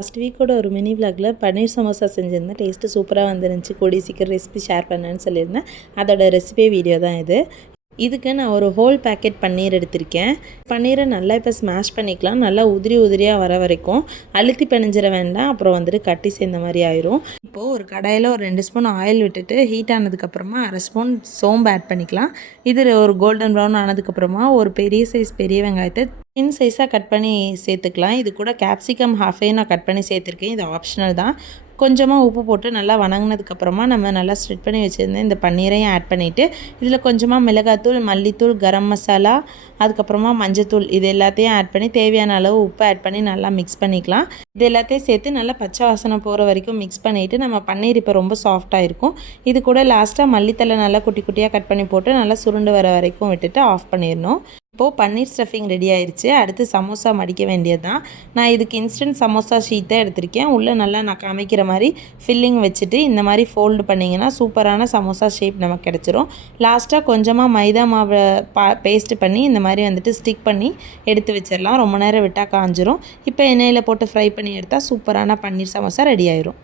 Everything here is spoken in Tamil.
லாஸ்ட் வீக்கோட ஒரு மினி விளாகில் பன்னீர் சமோசா செஞ்சுருந்தேன். டேஸ்ட்டு சூப்பராக வந்துருந்துச்சு. கூடிய சீக்கிரம் ரெசிபி ஷேர் பண்ணேன்னு சொல்லியிருந்தேன். அதோட ரெசிபி வீடியோ தான் இது. இதுக்கு நான் ஒரு ஹோல் பேக்கெட் பன்னீர் எடுத்திருக்கேன். பன்னீரை நல்லா இப்போ ஸ்மாஷ் பண்ணிக்கலாம். நல்லா உதிரியாக வர வரைக்கும் அழுத்தி பிணைஞ்சிட வேண்டாம். அப்புறம் வந்துட்டு கட்டி சேர்ந்த மாதிரி ஆயிரும். இப்போது ஒரு கடாயில் ஒரு 2 ஸ்பூன் ஆயில் விட்டுட்டு ஹீட் ஆனதுக்கப்புறமா 1/2 ஸ்பூன் சோம்பு ஆட் பண்ணிக்கலாம். இது ஒரு கோல்டன் ப்ரௌன் ஆனதுக்கப்புறமா ஒரு பெரிய சைஸ் பெரிய வெங்காயத்தை தின் சைஸாக கட் பண்ணி சேர்த்துக்கலாம். இது கூட கேப்சிகம் ஹாஃபே நான் கட் பண்ணி சேர்த்துருக்கேன். இது ஆப்ஷனல் தான். கொஞ்சமாக உப்பு போட்டு நல்லா வணங்கினதுக்கப்புறமா நம்ம நல்லா ஸ்ப்ரெட் பண்ணி வச்சுருந்தேன் இந்த பன்னீரையும் ஆட் பண்ணிவிட்டு இதில் கொஞ்சமாக மிளகாத்தூள், மல்லித்தூள், கரம் மசாலா, அதுக்கப்புறமா மஞ்சத்தூள் இது எல்லாத்தையும் ஆட் பண்ணி தேவையான அளவு உப்பு ஆட் பண்ணி நல்லா மிக்ஸ் பண்ணிக்கலாம். இது எல்லாத்தையும் சேர்த்து நல்லா பச்சை வாசனை போகிற வரைக்கும் மிக்ஸ் பண்ணிவிட்டு நம்ம பன்னீர் இப்போ ரொம்ப சாஃப்டாக இருக்கும். இது கூட லாஸ்ட்டாக மல்லித்தலை நல்லா குட்டி குட்டியாக கட் பண்ணி போட்டு நல்லா சுருண்டு வர வரைக்கும் விட்டுட்டு ஆஃப் பண்ணிடணும். இப்போது பன்னீர் ஸ்டஃபிங் ரெடி ஆயிடுச்சு. அடுத்து சமோசா மடிக்க வேண்டியது தான். நான் இதுக்கு இன்ஸ்டன்ட் சமோசா ஷீட் தான் எடுத்திருக்கேன். உள்ளே நல்லா நான் காமிக்கிற மாதிரி ஃபில்லிங் வச்சுட்டு இந்த மாதிரி ஃபோல்டு பண்ணிங்கன்னா சூப்பரான சமோசா ஷேப் நமக்கு கிடச்சிரும். லாஸ்ட்டாக கொஞ்சமாக மைதா மாவை பேஸ்ட்டு பண்ணி இந்த மாதிரி வந்துட்டு ஸ்டிக் பண்ணி எடுத்து வச்சிடலாம். ரொம்ப நேரம் விட்டால் காஞ்சிரும். இப்போ எண்ணெயில் போட்டு ஃப்ரை பண்ணி எடுத்தால் சூப்பரான பன்னீர் சமோசா ரெடி ஆயிரும்.